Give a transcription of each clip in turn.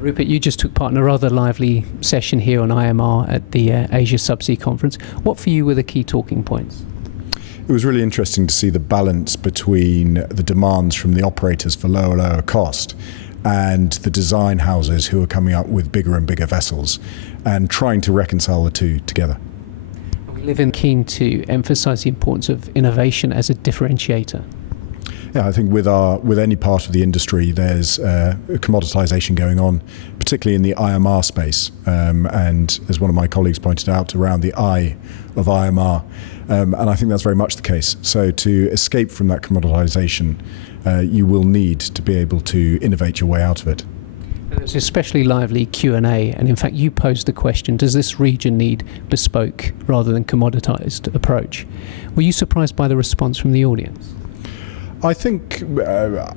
Rupert, you just took part in a rather lively session here on IMR at the Asia Subsea conference. What for you were the key talking points? It was really interesting to see the balance between the demands from the operators for lower cost and the design houses who are coming up with bigger and bigger vessels and trying to reconcile the two together. We live in keen to emphasise the importance of innovation as a differentiator. Yeah, I think with any part of the industry, there's commoditization going on, particularly in the IMR space. And as one of my colleagues pointed out, around the I of IMR. And I think that's very much the case. So to escape from that commoditization, you will need to be able to innovate your way out of it. There's an especially lively Q&A, and in fact you posed the question, does this region need bespoke rather than commoditized approach? Were you surprised by the response from the audience? I think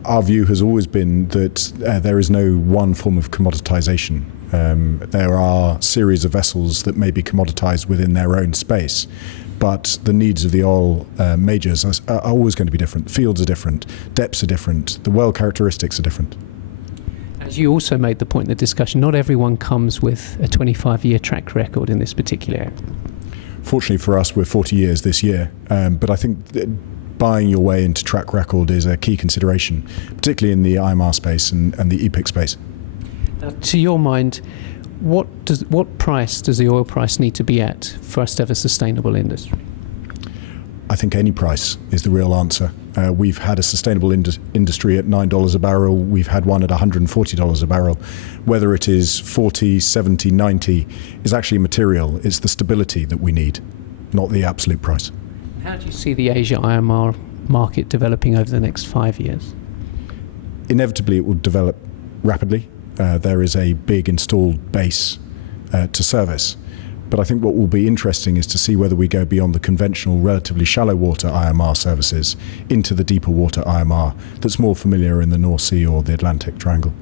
our view has always been that there is no one form of commoditization. There are a series of vessels that may be commoditized within their own space, but the needs of the oil majors are always going to be different. Fields are different, depths are different, the well characteristics are different. As you also made the point in the discussion, not everyone comes with a 25-year track record in this particular area. Fortunately for us, we're 40 years this year, but I think buying your way into track record is a key consideration, particularly in the IMR space and the EPIC space. Now, to your mind, what price does the oil price need to be at for us to have a sustainable industry? I think any price is the real answer. We've had a sustainable industry at $9 a barrel. We've had one at $140 a barrel. Whether it is 40, 70, 90 is actually immaterial. It's the stability that we need, not the absolute price. How do you see the Asia IMR market developing over the next 5 years? Inevitably, it will develop rapidly. There is a big installed base to service. But I think what will be interesting is to see whether we go beyond the conventional, relatively shallow water IMR services into the deeper water IMR that's more familiar in the North Sea or the Atlantic Triangle.